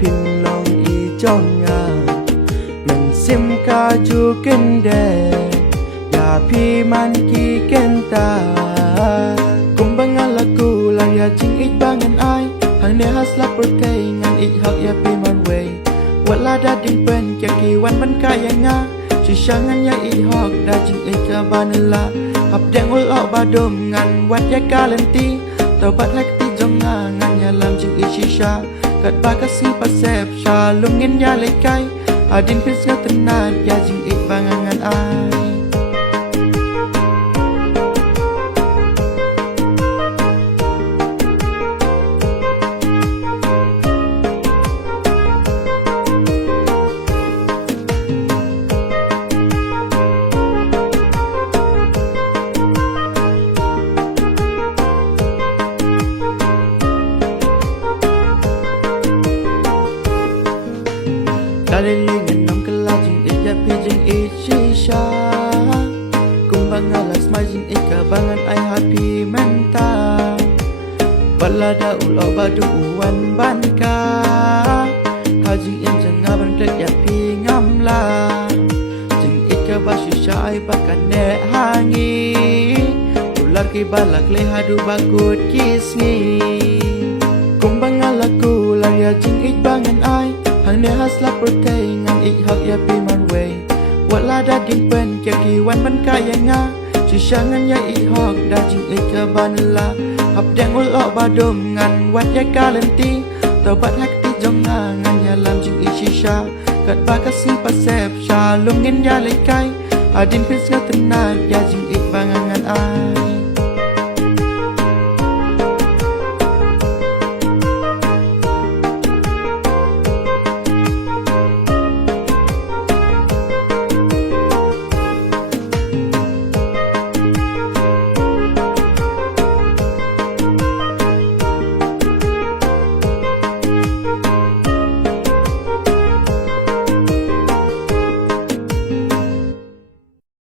พินลองอีจ้องงามันซิมกาจูกันแดอย่าพี่มันกีกันตากุมบังalaกูลายาจิงอีกบางอันไอหางเนื้อฮัสลับโปรเทงานอีกหักอย่าพี่มันเววัดลาดาดิงเป็นแค่กี่วันมันกายังงาชิช่างงานอย่าอีหอกได้จิงอีกกะบานละหับแดงอุลออกบาดมงานวัดยากาลันตีต่อบัดแฮกตีจงงางานอย่าลำจิงอีชิชากัดบากสีปัสเซบชาลุงเงินยาเลยไกadin pisnya tenar ya jing ik bangangan ai Dalilingan ng kalajing iyapi jing ishisha Kumbang alas may jing ikabangan ay happy menta Balada ulo badu uwan ban ka Hajing injang ngabang yapi ngamla Jing ikabashisha ay bakane hangi Ular kibalak lehadu bakut kisngi Kumbang alaku laya jing ikbangan ay hangเนื้อฮัสลับโปรเทงานอีกหักอย่าปีมันเววัดลาดาดิงเป็นแค่กี่วันมันกายังงาชิช่างงานอย่าอีหอกได้จิงอีกกะบานละหับแดงอุลออกบาดมงานวัดยากาลันตีต่อบัดแฮกตีจงงางานอย่าลำจิงอีชิชากัดบากสีปัสเซบชาลุงเงินยาเลยไกadinพิสกะตนาอย่าจิงอีกบางงานอาย